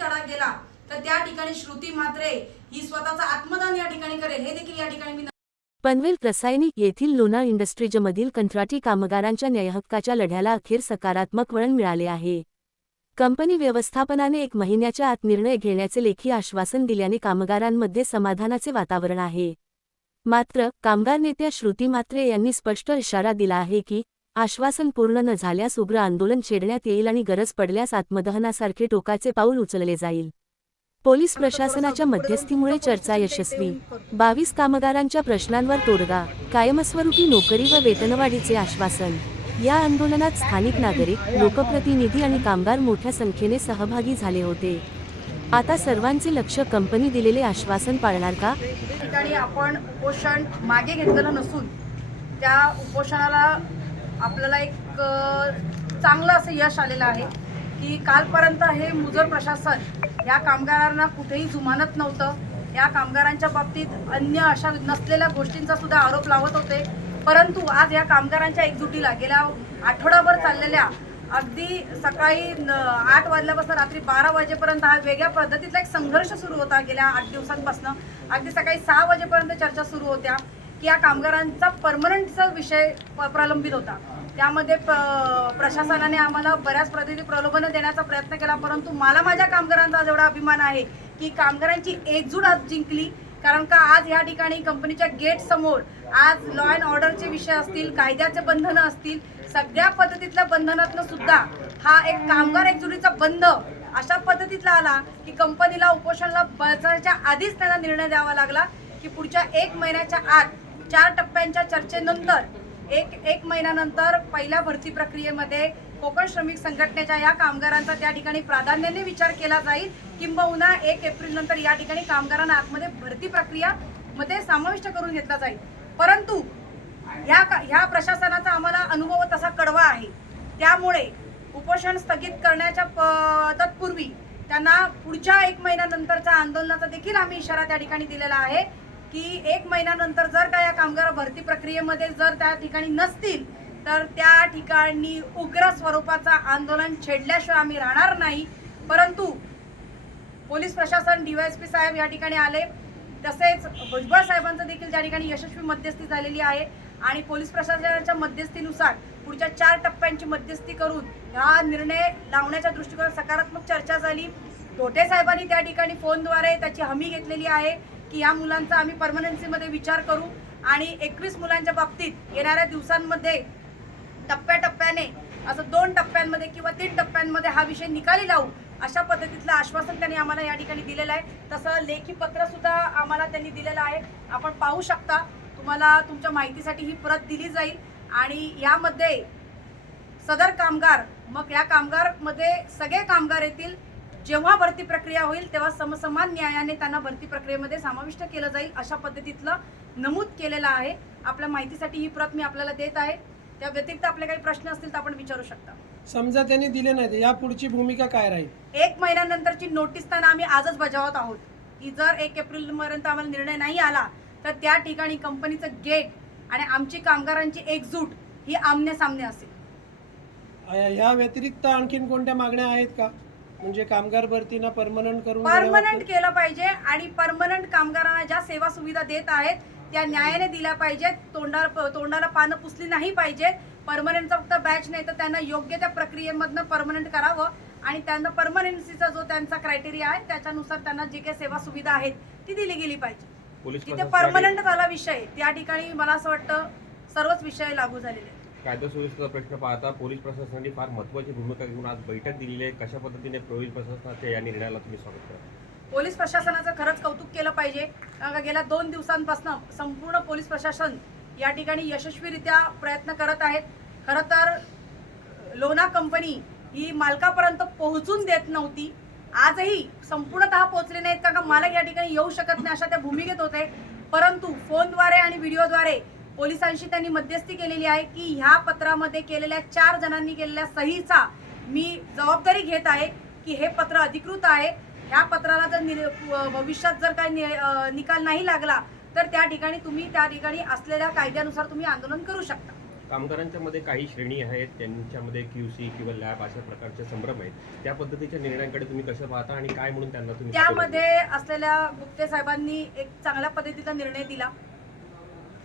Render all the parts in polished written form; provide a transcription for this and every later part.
तडा गेला तर त्या ठिकाणी श्रुती म्हात्रे ही स्वतःचं आत्मदान या ठिकाणी करेल, हे देखील या ठिकाणी मी पनवेल रासायनिक येथील लोणार इंडस्ट्रीजमधील कंत्राटी कामगारांच्या न्यायहक्काच्या लढ्याला अखेर सकारात्मक वळण मिळाले आहे. कंपनी व्यवस्थापनाने 1 महिन्याच्या आत निर्णय घेण्याचे लेखी आश्वासन दिल्याने कामगारांमध्ये समाधानाचे वातावरण आहे. मात्र कामगार नेत्या श्रुती म्हात्रे यांनी स्पष्ट इशारा दिला आहे की आश्वासन पूर्ण न झाल्यास उग्र आंदोलन छेडण्यात येईल आणि गरज पडल्यास आत्मदहनासारखे टोकाचे पाऊल उचलले जाईल. पोलीस प्रशासनाच्या मध्यस्थीमुळे चर्चा यशस्वी. 22 कामगारांच्या प्रश्नांवर तोडगा, कायमस्वरूपी नोकरी व वेतनवाढीचे आश्वासन. या आंदोलनात स्थानिक नागरिक, लोकप्रतिनिधी आणि कामगार मोठ्या संख्येने सहभागी झाले होते. आता सर्वांचे लक्ष कंपनी दिलेले आश्वासन पाळणार का? ठिकाणी आपण उपोषण मागे घेतलेलं नसून त्या उपोषणाला आपल्याला एक चांगलं असं यश आलेलं आहे की कालपर्यंत हे मुजोर प्रशासन या कामगारांना कुठेही जुमानत नव्हतं. या कामगारांच्या बाबतीत अन्य अशा नसलेल्या गोष्टींचा सुद्धा आरोप लावत होते. परंतु आज या कामगारांच्या एकजुटीला गेल्या आठवडाभर चाललेल्या अगदी सकाळी 8 वाजल्यापासून रात्री 12 वाजेपर्यंत हा वेगळ्या पद्धतीचा एक संघर्ष सुरू होता. गेल्या 8 दिवसांपासून अगदी सकाळी 6 वाजेपर्यंत चर्चा सुरू होत्या की या कामगारांचा परमनंटचा विषय प्रलंबित होता. त्यामध्ये प्रशासनाने आम्हाला बऱ्याच पद्धतीने प्रलोभनं देण्याचा प्रयत्न केला. परंतु मला माझ्या कामगारांचा जेवढा अभिमान आहे की कामगारांची एकजूट आज जिंकली. कारण का आज या ठिकाणी कंपनीच्या गेट समोर आज लॉ अँड ऑर्डरचे विषय असतील, कायद्याचे बंधनं असतील, सगळ्या पद्धतीतल्या बंधनातनं सुद्धा हा एक कामगार एकजुटीचा बंध अशा पद्धतीतला आला की कंपनीला उपोषणाला बसायच्या आधीच त्यांना निर्णय द्यावा लागला की पुढच्या 1 महिन्याच्या आत 4 टप्प्यांच्या चर्चेनंतर एक महिन्यानंतर पहिल्या भरती प्रक्रियेमध्ये कोकण श्रमिक संघटनेच्या या कामगारांचा त्या ठिकाणी प्राधान्याने विचार केला जाईल. किंबहुना 1 एप्रिल नंतर या ठिकाणी कामगारांना आतमध्ये भरती प्रक्रिया मध्ये समाविष्ट करून घेतला जाईल. परंतु ह्या प्रशासनाचा आम्हाला अनुभव तसा कडवा आहे. त्यामुळे उपोषण स्थगित करण्याच्या तत्पूर्वी त्यांना पुढच्या 1 महिन्यानंतरच्या आंदोलनाचा देखील आम्ही इशारा त्या ठिकाणी दिलेला आहे की 1 महिन्यानंतर जर का या कामगार भरती प्रक्रियेमध्ये जर त्या ठिकाणी नसतील तर त्या ठिकाणी उग्र स्वरूपाचा आंदोलन छेडल्याशिवाय आम्ही राहणार नाही. परंतु पोलीस प्रशासन, DYSP साहेब या ठिकाणी आले, तसेच भुजबळ साहेबांचं देखील त्या ठिकाणी यशस्वी मध्यस्थी झालेली आहे आणि पोलीस प्रशासनाच्या मध्यस्थीनुसार पुढच्या 4 टप्प्यांची मध्यस्थी करून हा निर्णय लावण्याच्या दृष्टिकोनात सकारात्मक चर्चा झाली. टोटे साहेबांनी त्या ठिकाणी फोनद्वारे त्याची हमी घेतलेली आहे की या मुलांचा आम्ही परमनन्सीमध्ये विचार करू आणि 21 मुलांच्या बाबतीत येणाऱ्या दिवसांमध्ये टप्प्याटप्प्याने असं 2 टप्प्यांमध्ये किंवा 3 टप्प्यांमध्ये हा विषय निकाली लावू अशा पद्धतीतलं आश्वासन त्यांनी आम्हाला या ठिकाणी दिलेलं आहे. तसं लेखी पत्र सुद्धा आम्हाला त्यांनी दिलेलं आहे. आपण पाहू शकता. तुम्हाला तुमच्या माहितीसाठी ही प्रत दिली जाईल आणि यामध्ये सदर कामगार, मग या कामगारमध्ये सगळे कामगार येतील. जेव्हा भरती प्रक्रिया होईल तेव्हा समसमान न्यायाने त्यांना भरती प्रक्रियेमध्ये समाविष्ट केलं जाईल अशा पद्धतीतलं नमूद केलेलं आहे. आपल्या माहितीसाठी ही प्रत मी आपल्याला देत आहे. त्या व्यतिरिक्त आपले काही प्रश्न असतील तर आपण विचारू शकता. समजा त्यांनी दिले नाही, या पुढची भूमिका काय राहील? 1 महिन्यानंतरची नोटीस त्यांना आम्ही आजच बजावत आहोत की जर 1 एप्रिलपर्यंत आम्हाला निर्णय नाही आला तर त्या ठिकाणी कंपनीचं गेट आणि आमची कामगारांची एकजूट ही आमने सामने असेल. या व्यतिरिक्त आणखीन कोणत्या मागण्या आहेत का? म्हणजे कामगार भरतीना परमनंट करून परमनंट केलं पाहिजे आणि परमनंट कामगारांना ज्या सेवा सुविधा देत आहेत त्या न्यायाने दिल्या पाहिजेत. तोंडाला पानं पुसली नाही पाहिजेत. परमनंटचा फक्त बॅच नाही तर त्यांना योग्य त्या प्रक्रियेमधनं परमनंट करावं आणि त्यांना परमनन्सीचा जो त्यांचा क्रायटेरिया आहे त्याच्यानुसार त्यांना जी काही सेवा सुविधा आहेत ती दिली गेली पाहिजे. तिथे परमनंट झाला विषय, त्या ठिकाणी मला असं वाटतं सर्वच विषय लागू झालेले आहेत. कायदा सुव्यवस्थेचा प्रश्न पाहता पोलीस प्रशासनाने फार महत्त्वाची भूमिका घेऊन आज बैठक दिलेली आहे. कशा पद्धतीने पोलीस प्रशासनाच्या या निर्णयाला तुम्ही स्वागत करा? पोलीस प्रशासनाचं खरंच कौतुक केलं पाहिजे. कारण गेल्या 2 दिवसांपासून संपूर्ण पोलीस प्रशासन या ठिकाणी यशस्वीरित्या प्रयत्न करत आहेत. खरं तर लोना कंपनी ही मालकापर्यंत पोहोचून देत नव्हती. आजही संपूर्णतः पोहोचले नाहीत कारण मालक या ठिकाणी येऊ शकत नाही अशा त्या भूमिकेत होते. परंतु फोनद्वारे आणि व्हिडिओद्वारे पोलिसांशी त्यांनी मध्यस्थी केलेली आहे की ह्या पत्रामध्ये केलेल्या 4 जणांनी केलेल्या सहीचा मी जबाबदारी घेत आहे की हे पत्र अधिकृत आहे. ह्या पत्राला जर भविष्यात जर काही निकाल नाही लागला तर त्या ठिकाणी तुम्ही त्या ठिकाणी असलेल्या कायद्यानुसार तुम्ही आंदोलन करू शकता. कामगारांच्या मध्ये काही श्रेणी आहेत, त्यांच्यामध्ये QC किंवा लॅब अशा प्रकारचे संभ्रम आहेत. त्या पद्धतीच्या निर्णयांकडे तुम्ही कसं पाहता आणि काय म्हणून त्यांना तुम्ही त्यामध्ये असलेल्या गुप्ते साहेबांनी एक चांगल्या पद्धतीचा निर्णय दिला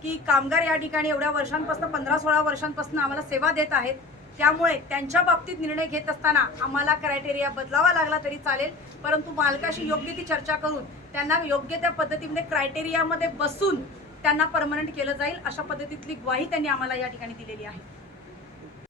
की कामगार या ठिकाणी एवढ्या वर्षांपासून 15-16 वर्षांपासून आम्हाला सेवा देत आहेत, त्यामुळे त्यांच्या बाबतीत निर्णय घेत असताना आम्हाला क्रायटेरिया बदलावा लागला तरी चालेल, परंतु मालकाशी योग्य ती चर्चा करून त्यांना योग्य त्या पद्धतीमध्ये क्रायटेरियामध्ये बसून त्यांना परमनंट केलं जाईल अशा पद्धतीतली ग्वाही त्यांनी आम्हाला या ठिकाणी दिलेली आहे.